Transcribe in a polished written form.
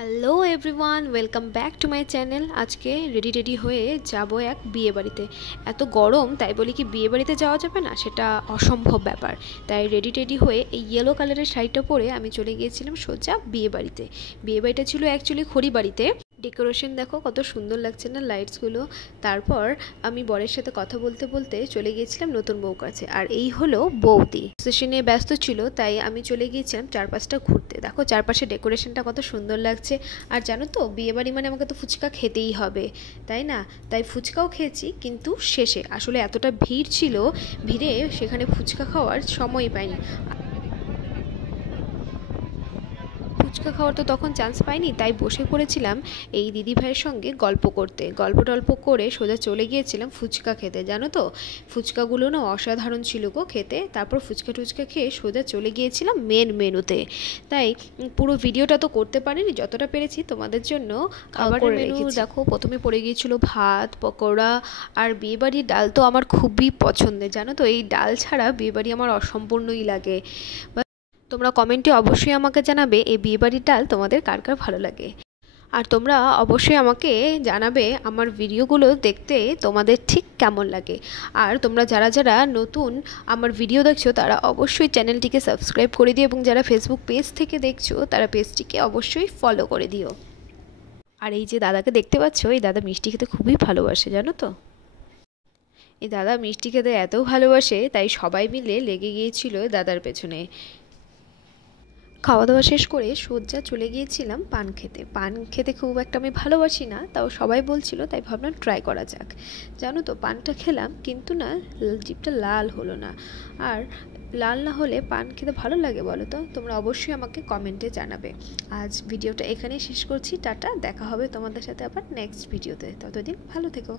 Hello everyone, welcome back to my channel. আজকে ready হয়ে যাব এক বিয়ে বাড়িতে। এত গরম, তাই বলি কি বিয়ে বাড়িতে যাওয়া যাবে না, সেটা অসম্ভব ব্যাপার। তাই রেডি হয়ে এই ইয়েলো কালারের শাড়িটা পরে আমি চলে গিয়েছিলাম সোজা বিয়ে বাড়িতে। বিয়ে বাড়িটা ছিল অ্যাকচুয়ালি খড়ি বাড়িতে। ডেকোরেশন দেখো কত সুন্দর লাগছে না, লাইটসগুলো। তারপর আমি বরের সাথে কথা বলতে বলতে চলে গিয়েছিলাম নতুন বউ কাছে। আর এই হলো বৌদি। সেশনে ব্যস্ত ছিল, তাই আমি চলে গিয়েছিলাম চারপাশটা ঘুরতে। দেখো চারপাশে ডেকোরেশনটা কত সুন্দর লাগছে। আর জানো তো, বিয়েবাড়ি মানে আমাকে তো ফুচকা খেতেই হবে, তাই না? তাই ফুচকাও খেয়েছি, কিন্তু শেষে আসলে এতটা ভিড় ছিল, ভিড়ে সেখানে ফুচকা খাওয়ার সময় পাইনি। ফুচকা খাওয়ার তো তখন চান্স পাইনি, তাই বসে পড়েছিলাম এই দিদিভাইয়ের সঙ্গে গল্প করতে। গল্প করে সোজা চলে গিয়েছিলাম ফুচকা খেতে। জানো তো, ফুচকাগুলো না অসাধারণ ছিল গো খেতে। তারপর ফুচকা টুচকা খেয়ে সোজা চলে গিয়েছিলাম মেন মেনুতে। তাই পুরো ভিডিওটা তো করতে পারিনি, যতটা পেরেছি তোমাদের জন্য খাবারের মেনু দেখো। প্রথমে পড়ে গিয়েছিল ভাত, পকোড়া আর বিয়েবাড়ির ডাল তো আমার খুবই পছন্দের। জানো তো, এই ডাল ছাড়া বিয়েবাড়ি আমার অসম্পূর্ণই লাগে। তোমরা কমেন্টে অবশ্যই আমাকে জানাবে এই বিয়েবাড়ির ডাল তোমাদের কার কার ভালো লাগে। আর তোমরা অবশ্যই আমাকে জানাবে আমার ভিডিওগুলো দেখতে তোমাদের ঠিক কেমন লাগে। আর তোমরা যারা যারা নতুন আমার ভিডিও দেখছো তারা অবশ্যই চ্যানেলটিকে সাবস্ক্রাইব করে দিও, এবং যারা ফেসবুক পেজ থেকে দেখছো তারা পেজটিকে অবশ্যই ফলো করে দিও। আর এই যে দাদাকে দেখতে পাচ্ছ, এই দাদা মিষ্টি খেতে খুবই ভালোবাসে, জানো তো। এই দাদা মিষ্টি খেতে এত ভালোবাসে, তাই সবাই মিলে লেগে গিয়েছিল দাদার পেছনে। খাওয়া দাওয়া শেষ করে সোজা চলে গিয়েছিলাম পান খেতে। পান খেতে খুব একটা আমি ভালোবাসি না, তাও সবাই বলছিল তাই ভাবলাম ট্রাই করা যাক। জানো তো, পানটা খেলাম কিন্তু না, জিভটা লাল হলো না। আর লাল না হলে পান খেতে ভালো লাগে বলো তো? তোমরা অবশ্যই আমাকে কমেন্টে জানাবে। আজ ভিডিওটা এখানেই শেষ করছি। টাটা, দেখা হবে তোমাদের সাথে আবার নেক্সট ভিডিওতে। ততদিন ভালো থেকো।